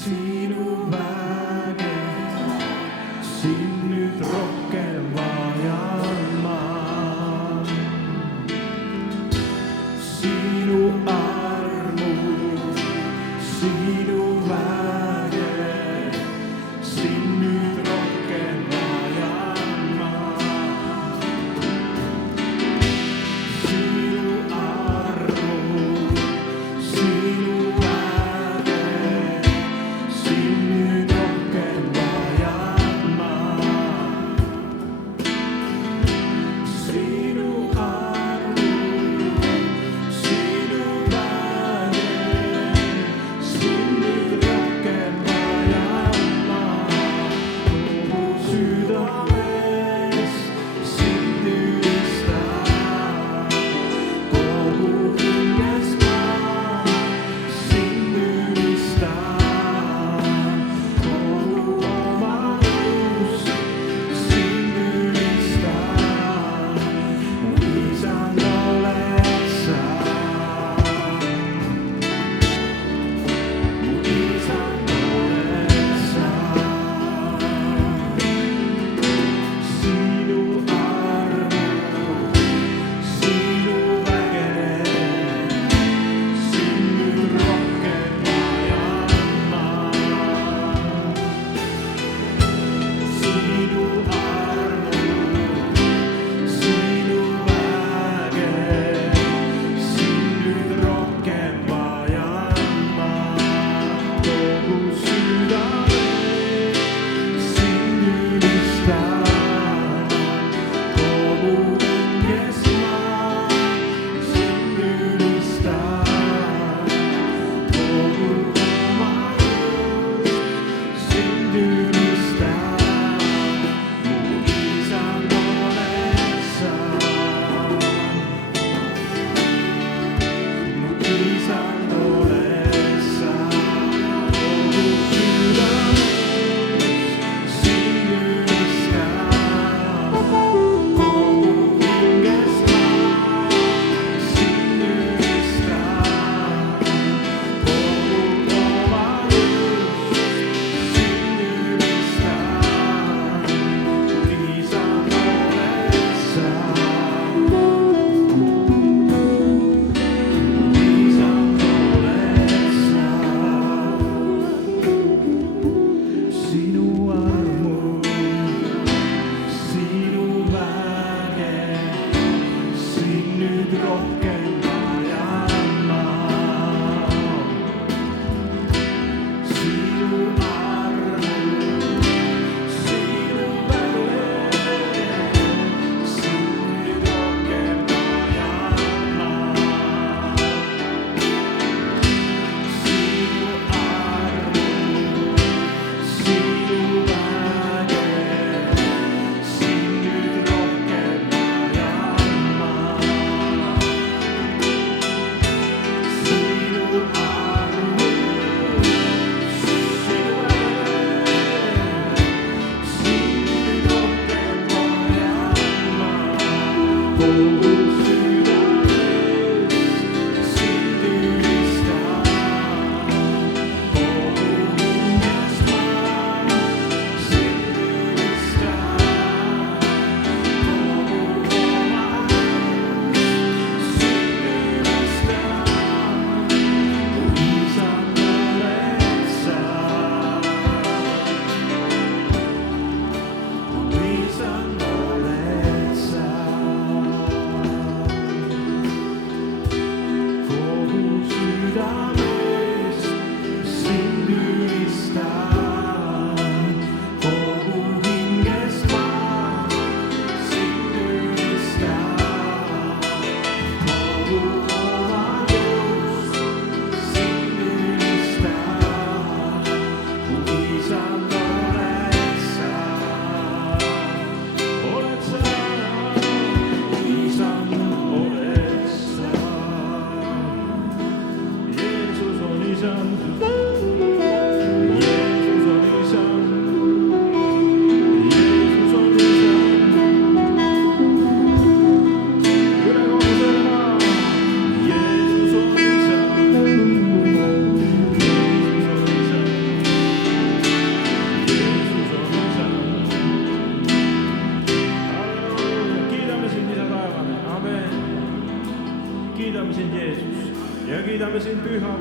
sinu väge, sind nüüd rohkem vajan ma. Sinu armu, sinu väge, sind nüüd rohkem vajan ma. Sinu armu, sinu väge, sind nüüd rohkem vajan ma. Sinu armu, sinu väge, sind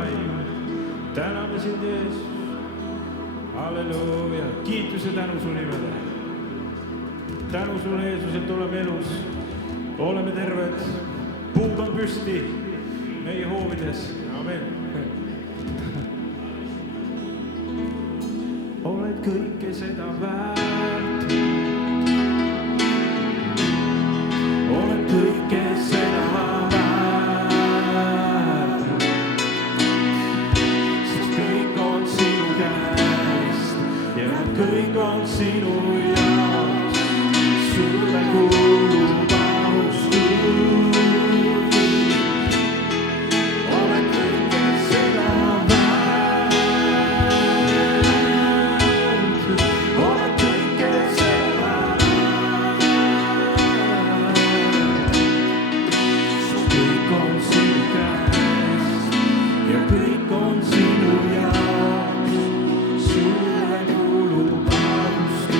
vaim. täname sind, Jeesus. Halleluuja, kiitus ja tänu su nimele. tänu sulle, Jeesus, et oleme elus, oleme terved, puud on püsti meie hoovides. Amen. oled kõike seda väärt. oled kõike seda väärt. sest kõik on sinu käest ja kõik on sinu jaoks. sulle kuulub austus. oled kõike seda väärt. oled kõike seda väärt. sest kõik on sinu käest ja kõik on sinu jaoks. sulle kuulub austus.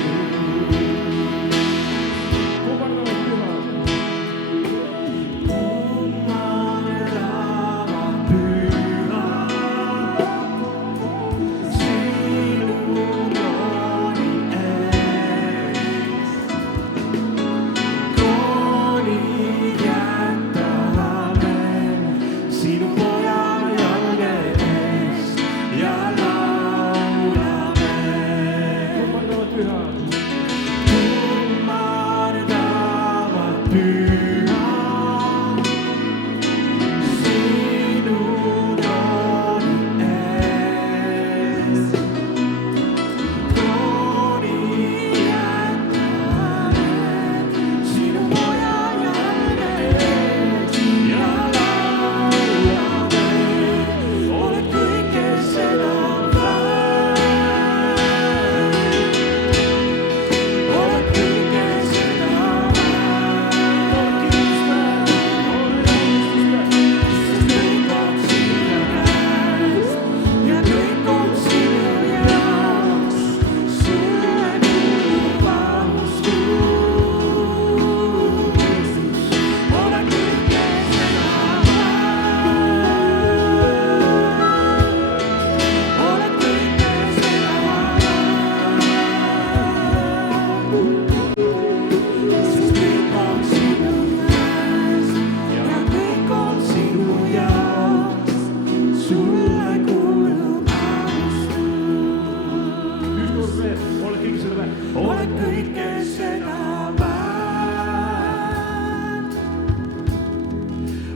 oled kõike seda väärt.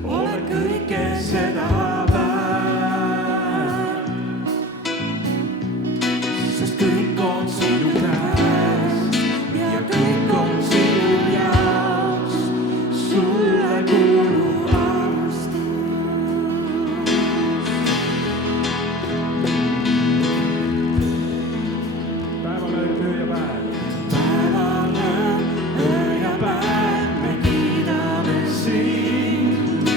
oled kõike seda väärt. sest kõik on sinu käes ja kõik on sinu jaoks. sulle kuulub austus. päevalöön, öö ja päev. päevalöön, öö ja päev, me kiidame sind.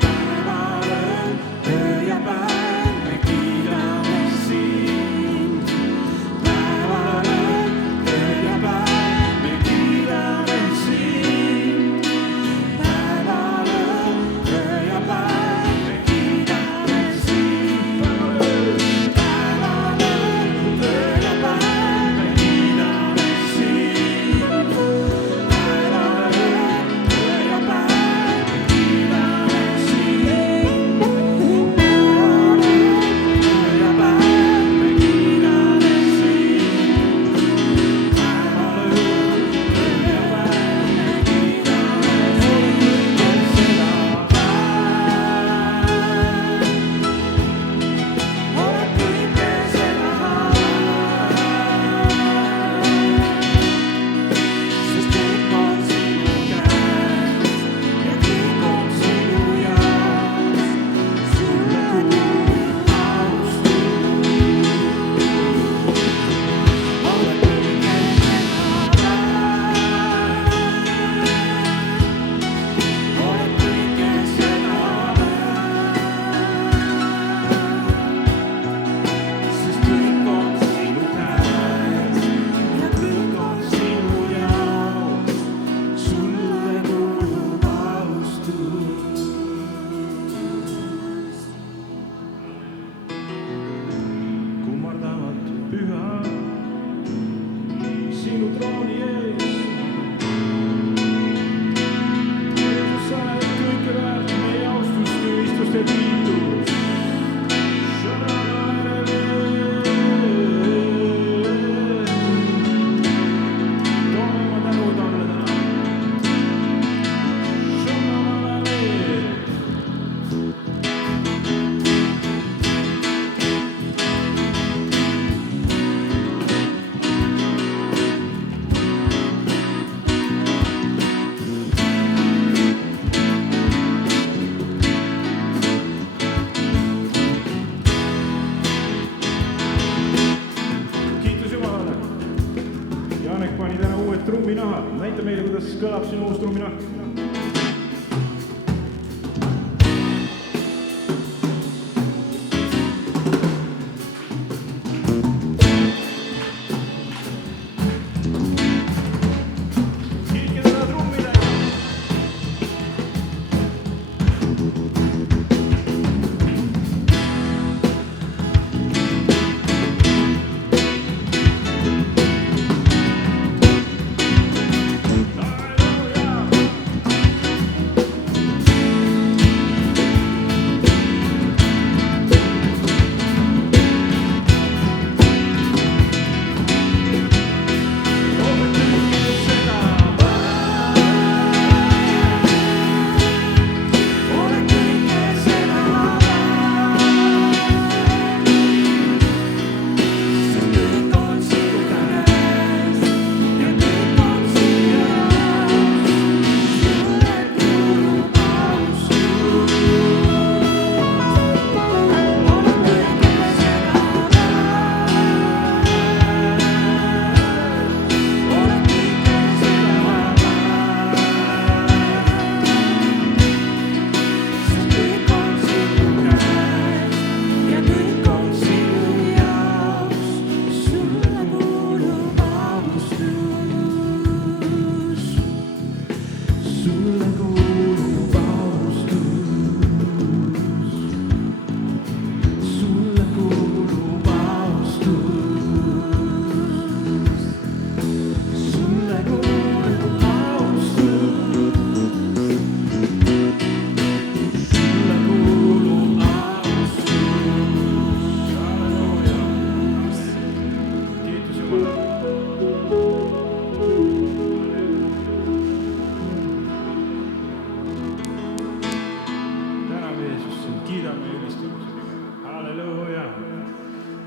päevalöön, öö ja päev, me kiidame sind. päevalöön, trumminaha, näita meile, kuidas kõlab sinu uus trumminaha.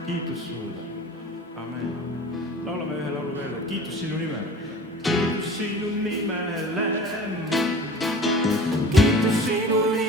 Kiitus sulle. Amen. Laulame ühe laulu veel. Kiitus sinu nimele. Kiitus sinu nimele. Kiitus sinu nimele.